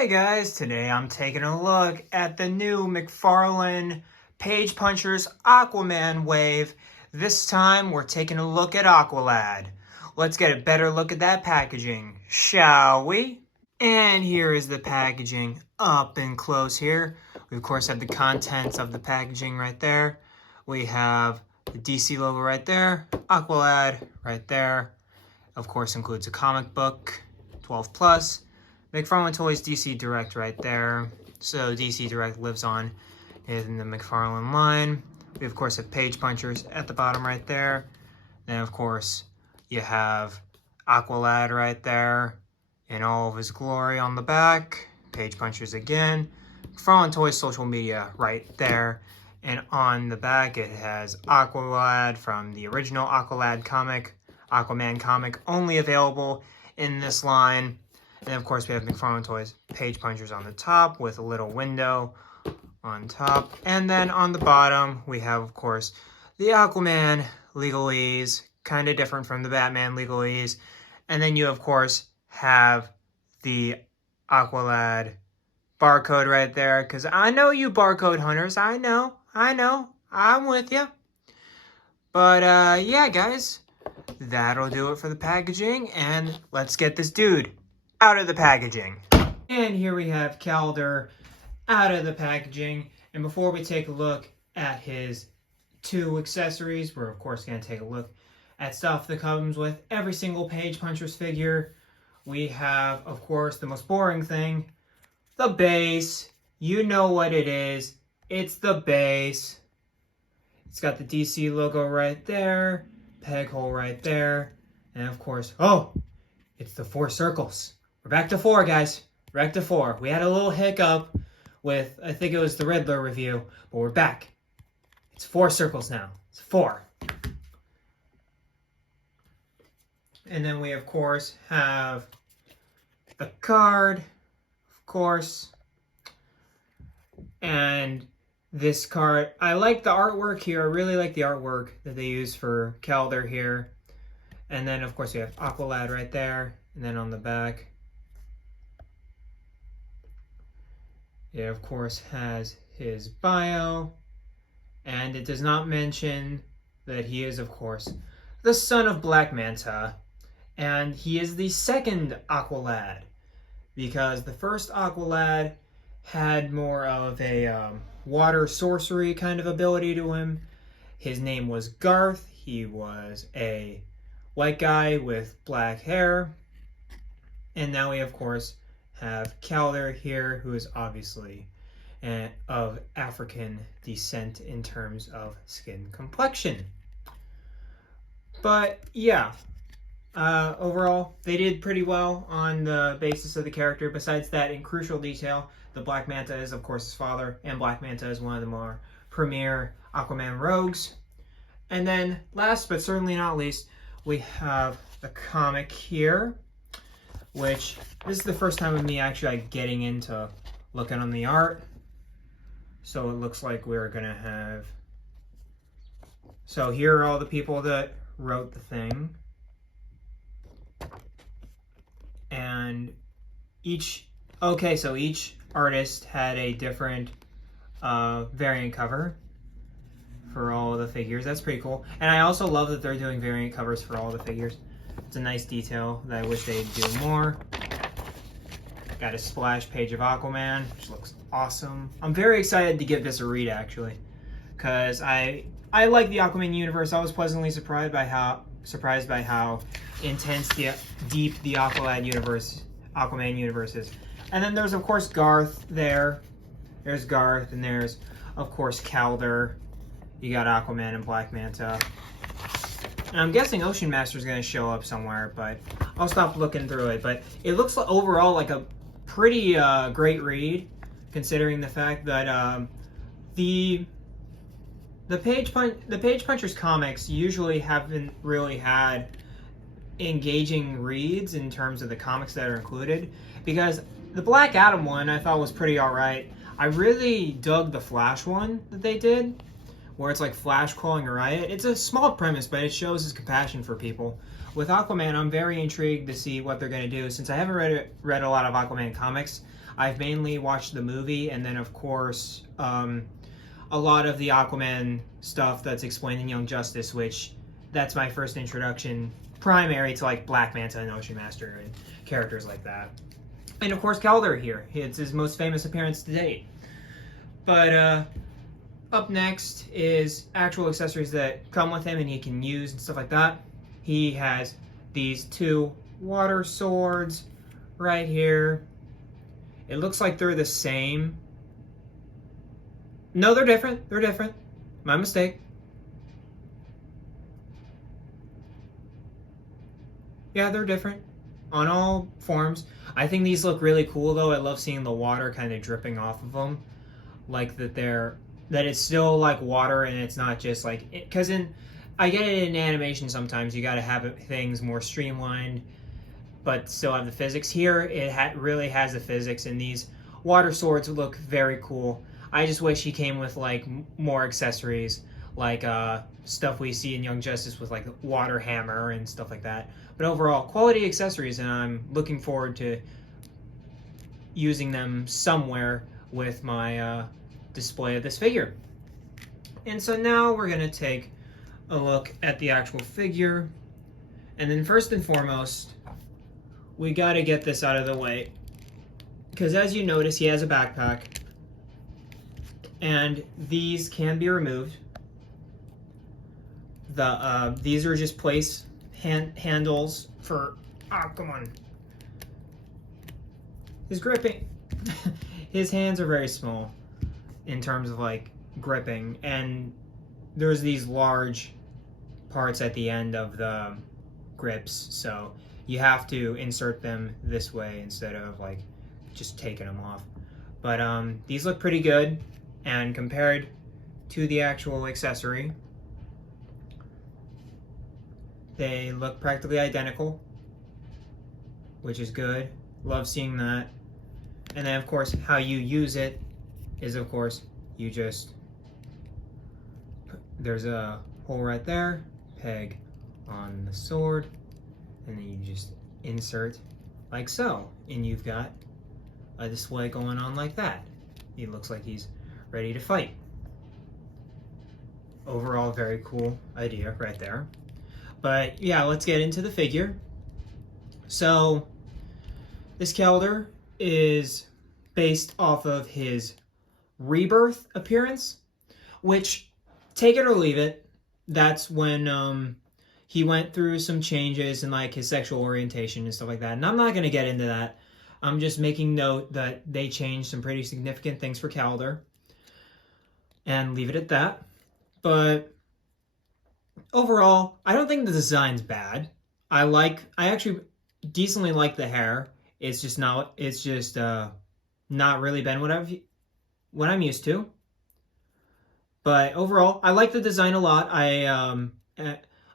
Hey guys, today I'm taking a look at the new McFarlane Page Punchers Aquaman wave. This time we're taking a look at Aqualad. Let's get a better look at that packaging, shall we? And here is the packaging up and close here. We of course have the contents of the packaging right there. We have the DC logo right there, Aqualad right there. Of course includes a comic book, 12 plus. McFarlane Toys DC Direct right there. So DC Direct lives on in the McFarlane line. We of course have Page Punchers at the bottom right there. Then of course you have Aqualad right there in all of his glory on the back. Page Punchers again. McFarlane Toys social media right there. And on the back it has Aqualad from the original Aqualad comic, Aquaman comic, only available in this line. And of course we have McFarlane Toys Page Punchers on the top with a little window on top. And then on the bottom we have of course the Aquaman legalese, kind of different from the Batman legalese. And then you of course have the Aqualad barcode right there, because I know you barcode hunters. I know, I'm with you. But yeah guys, that'll do it for the packaging, and let's get this dude out of the packaging. And here we have Calder out of the packaging. And before we take a look at his two accessories, we're of course going to take a look at stuff that comes with every single Page Punchers figure. We have, of course, the most boring thing, the base. You know what it is. It's the base. It's got the DC logo right there, peg hole right there, and of course, oh, it's the 4 circles. We're back to 4, guys. We're back to 4. We had a little hiccup with, I think it was the Riddler review, but we're back. It's 4 circles now. It's 4. And then we, of course, have the card, of course. And this card, I like the artwork here. I really like the artwork that they use for Calder here. And then, of course, we have Aqualad right there. And then on the back, it of course has his bio, and it does not mention that he is of course the son of Black Manta, and he is the second Aqualad, because the first Aqualad had more of a water sorcery kind of ability to him. His name was Garth. He was a white guy with black hair, and now we of course have Calder here, who is obviously of African descent in terms of skin complexion. But yeah, overall, they did pretty well on the basis of the character. Besides that, in crucial detail, the Black Manta is of course his father, and Black Manta is one of the more premier Aquaman rogues. And then last but certainly not least, we have the comic here, which this is the first time of me actually getting into looking on the art. So it looks like we're gonna have, so here are all the people that wrote the thing, and each artist had a different variant cover for all the figures. That's pretty cool. And I also love that they're doing variant covers for all the figures. It's a nice detail that I wish they'd do more. Got a splash page of Aquaman, which looks awesome. I'm very excited to give this a read, actually, because I like the Aquaman universe. I was pleasantly surprised by how intense, deep the Aquaman universe is. And then there's of course Garth there. There's Garth, and there's of course Calder. You got Aquaman and Black Manta. And I'm guessing Ocean Master is going to show up somewhere, but I'll stop looking through it. But it looks like overall like a pretty great read, considering the fact that the Page Punchers comics usually haven't really had engaging reads in terms of the comics that are included. Because the Black Adam one I thought was pretty alright. I really dug the Flash one that they did, where it's like Flash calling a riot. It's a small premise, but it shows his compassion for people. With Aquaman, I'm very intrigued to see what they're going to do. Since I haven't read a lot of Aquaman comics, I've mainly watched the movie, and then of course a lot of the Aquaman stuff that's explained in Young Justice, which that's my first introduction primary to like Black Manta and Ocean Master and characters like that. And of course Calder here. It's his most famous appearance to date. But up next is actual accessories that come with him and he can use and stuff like that. He has these two water swords right here. It looks like they're the same. No, they're different. They're different. My mistake. Yeah, they're different on all forms. I think these look really cool though. I love seeing the water kind of dripping off of them. Like that it's still like water and it's not just like, because I get it in animation sometimes, you got to have things more streamlined, but still have the physics. Here, it really has the physics, and these water swords look very cool. I just wish he came with like more accessories, like stuff we see in Young Justice with like water hammer and stuff like that. But overall, quality accessories, and I'm looking forward to using them somewhere with my display of this figure. And so now we're going to take a look at the actual figure. And then first and foremost, we got to get this out of the way, because as you notice, he has a backpack, and these can be removed. These are just place handles for, oh, come on. His gripping, his hands are very small in terms of like gripping, and there's these large parts at the end of the grips, so you have to insert them this way instead of like just taking them off. But these look pretty good, and compared to the actual accessory, they look practically identical, which is good. Love seeing that. And then of course how you use it is, of course, you just, there's a hole right there, peg on the sword, and then you just insert like so, and you've got a display going on like that. He looks like he's ready to fight. Overall, very cool idea right there. But yeah, let's get into the figure. So this Calder is based off of his Rebirth appearance, which, take it or leave it, that's when he went through some changes in like his sexual orientation and stuff like that. And I'm not going to get into that. I'm just making note that they changed some pretty significant things for Calder, and leave it at that. But overall, I don't think the design's bad. I actually decently like the hair. It's just not really been what I'm used to. But overall, I like the design a lot.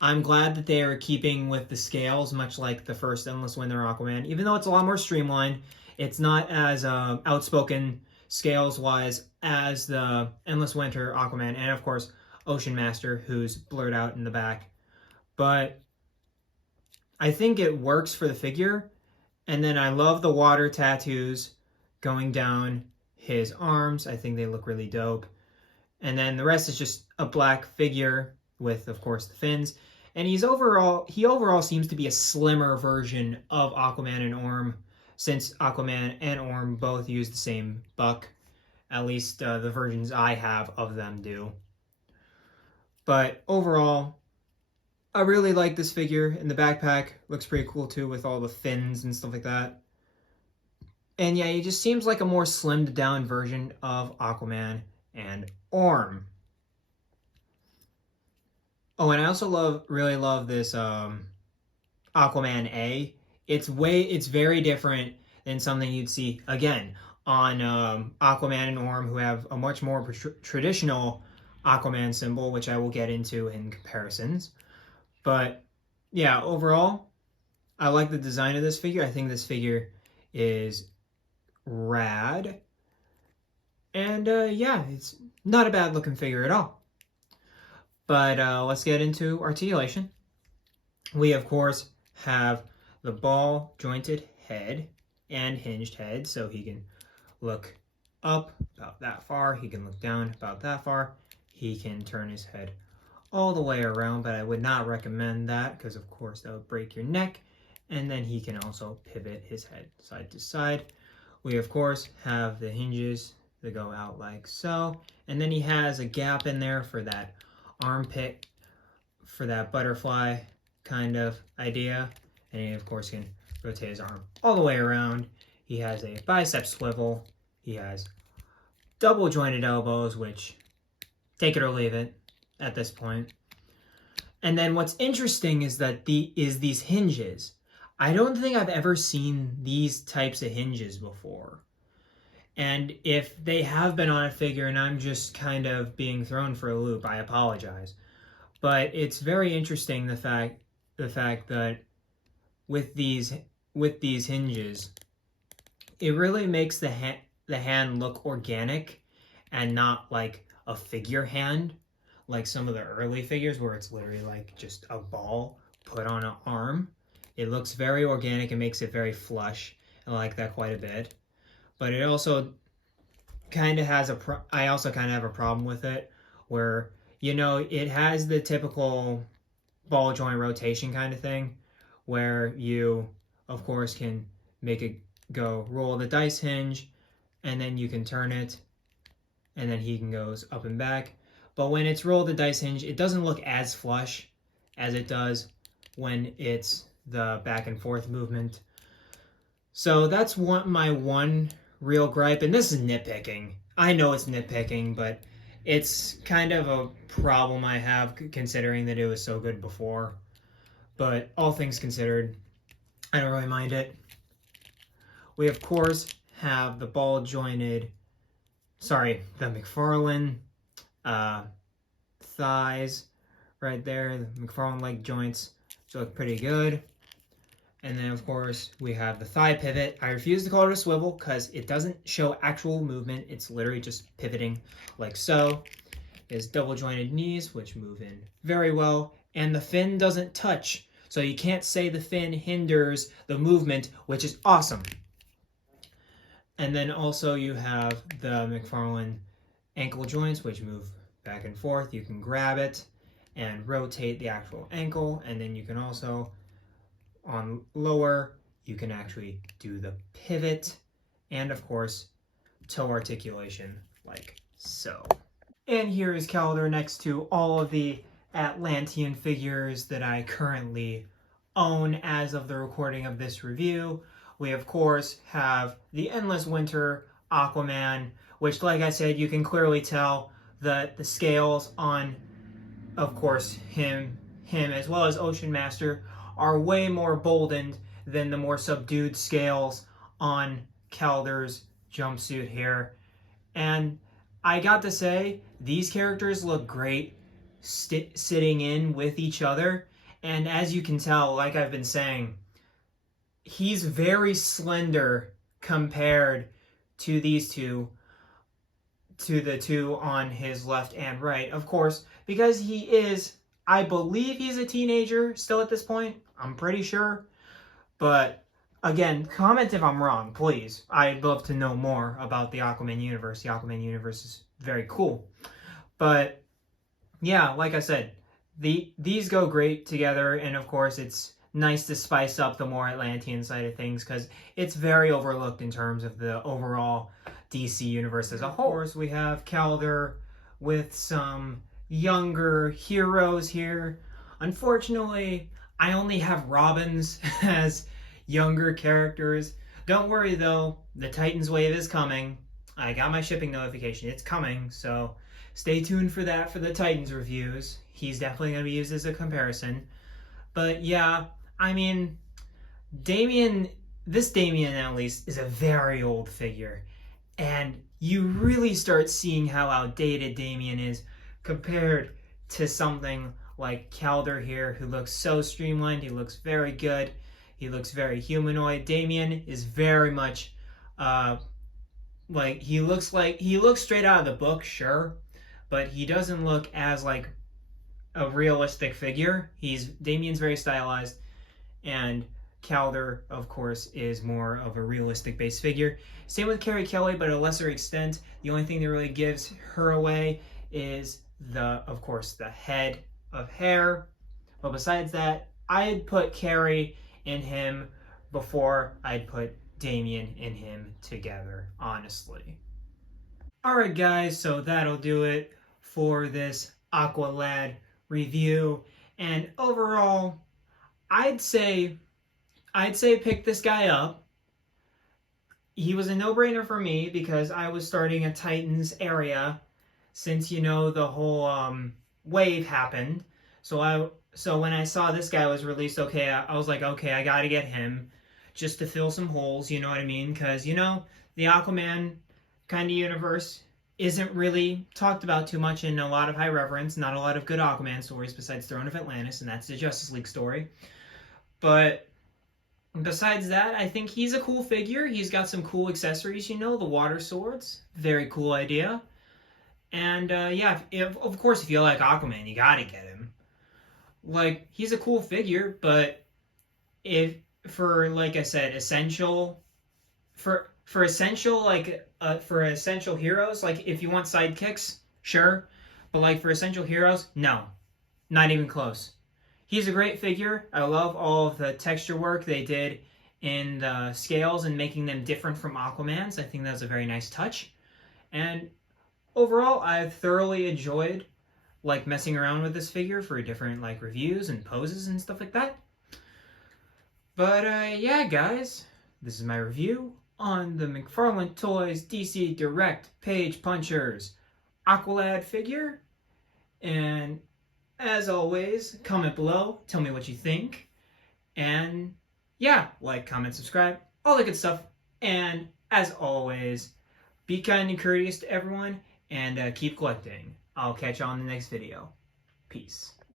I'm glad that they are keeping with the scales, much like the first Endless Winter Aquaman. Even though it's a lot more streamlined, it's not as outspoken scales-wise as the Endless Winter Aquaman, and of course, Ocean Master, who's blurred out in the back. But I think it works for the figure. And then I love the water tattoos going down his arms. I think they look really dope. And then the rest is just a black figure with, of course, the fins. And he overall seems to be a slimmer version of Aquaman and Orm, since Aquaman and Orm both use the same buck. At least the versions I have of them do. But overall, I really like this figure, and the backpack looks pretty cool too with all the fins and stuff like that. And yeah, he just seems like a more slimmed down version of Aquaman and Orm. Oh, and I also really love this Aquaman A. It's very different than something you'd see again on Aquaman and Orm, who have a much more traditional Aquaman symbol, which I will get into in comparisons. But yeah, overall, I like the design of this figure. I think this figure is rad. And yeah, it's not a bad looking figure at all. But let's get into articulation. We, of course, have the ball jointed head and hinged head, so he can look up about that far. He can look down about that far. He can turn his head all the way around, but I would not recommend that because, of course, that would break your neck. And then he can also pivot his head side to side. We, of course, have the hinges that go out like so. And then he has a gap in there for that armpit, for that butterfly kind of idea. And he, of course, can rotate his arm all the way around. He has a bicep swivel. He has double jointed elbows, which take it or leave it at this point. And then what's interesting is that these hinges. I don't think I've ever seen these types of hinges before. And if they have been on a figure and I'm just kind of being thrown for a loop, I apologize. But it's very interesting the fact that with these hinges, it really makes the hand look organic and not like a figure hand, like some of the early figures where it's literally like just a ball put on an arm. It looks very organic and makes it very flush. I like that quite a bit. But it also kind of has I also kind of have a problem with it where, you know, it has the typical ball joint rotation kind of thing where you, of course, can make it go roll the dice hinge and then you can turn it and then he can goes up and back. But when it's roll the dice hinge, it doesn't look as flush as it does when it's the back and forth movement. So that's my one real gripe, and this is nitpicking. I know it's nitpicking, but it's kind of a problem I have considering that it was so good before. But all things considered, I don't really mind it. We, of course, have the the McFarlane thighs right there, the McFarlane leg joints, so look pretty good. And then, of course, we have the thigh pivot. I refuse to call it a swivel because it doesn't show actual movement. It's literally just pivoting like so. His double jointed knees, which move in very well. And the fin doesn't touch. So you can't say the fin hinders the movement, which is awesome. And then also you have the McFarlane ankle joints, which move back and forth. You can grab it and rotate the actual ankle. And then you can also, on lower, you can actually do the pivot and, of course, toe articulation like so. And here is Calder next to all of the Atlantean figures that I currently own as of the recording of this review. We, of course, have the Endless Winter Aquaman, which, like I said, you can clearly tell that the scales on, of course, him as well as Ocean Master are way more boldened than the more subdued scales on Calder's jumpsuit here. And I got to say, these characters look great sitting in with each other. And as you can tell, like I've been saying, he's very slender compared to these two, to the two on his left and right. Of course, because he is, I believe he's a teenager still at this point. I'm pretty sure. But again, comment if I'm wrong, please. I'd love to know more about the Aquaman universe. The Aquaman universe is very cool. But yeah, like I said, these go great together. And of course, it's nice to spice up the more Atlantean side of things because it's very overlooked in terms of the overall DC universe as a whole. Of course, we have Calder with some younger heroes here. Unfortunately, I only have Robins as younger characters. Don't worry though, the Titans wave is coming. I got my shipping notification, it's coming, so stay tuned for that for the Titans reviews. He's definitely going to be used as a comparison. But yeah, I mean, this Damian at least is a very old figure. And you really start seeing how outdated Damian is compared to something like Calder here, who looks so streamlined. He looks very good. He looks very humanoid. Damian is very much he looks straight out of the book, sure, but he doesn't look as like a realistic figure. Damian's very stylized, and Calder, of course, is more of a realistic base figure. Same with Carrie Kelly, but at a lesser extent. The only thing that really gives her away is of course, the head of hair. But besides that, I'd put Carrie in him before I'd put Damien in him together, honestly. Alright guys, so that'll do it for this Aqualad review. And overall, I'd say pick this guy up. He was a no-brainer for me because I was starting a Titans area since, you know, the whole wave happened. So when I saw this guy was released, okay, I was like, okay, I gotta get him just to fill some holes, you know what I mean? Because, you know, the Aquaman kind of universe isn't really talked about too much in a lot of high reverence. Not a lot of good Aquaman stories besides Throne of Atlantis, and that's the Justice League story. But besides that, I think he's a cool figure. He's got some cool accessories, you know, the water swords. Very cool idea. And yeah, of course, if you like Aquaman, you gotta get him. Like, he's a cool figure, but like I said, essential for essential heroes, like if you want sidekicks, sure, but like for essential heroes, no, not even close. He's a great figure. I love all of the texture work they did in the scales and making them different from Aquaman's. I think that's a very nice touch. And overall, I've thoroughly enjoyed like messing around with this figure for different like reviews and poses and stuff like that. But yeah, guys, this is my review on the McFarlane Toys DC Direct Page Punchers Aqualad figure. And as always, comment below, tell me what you think. And yeah, like, comment, subscribe, all that good stuff. And as always, be kind and courteous to everyone, and keep collecting. I'll catch you on the next video. Peace.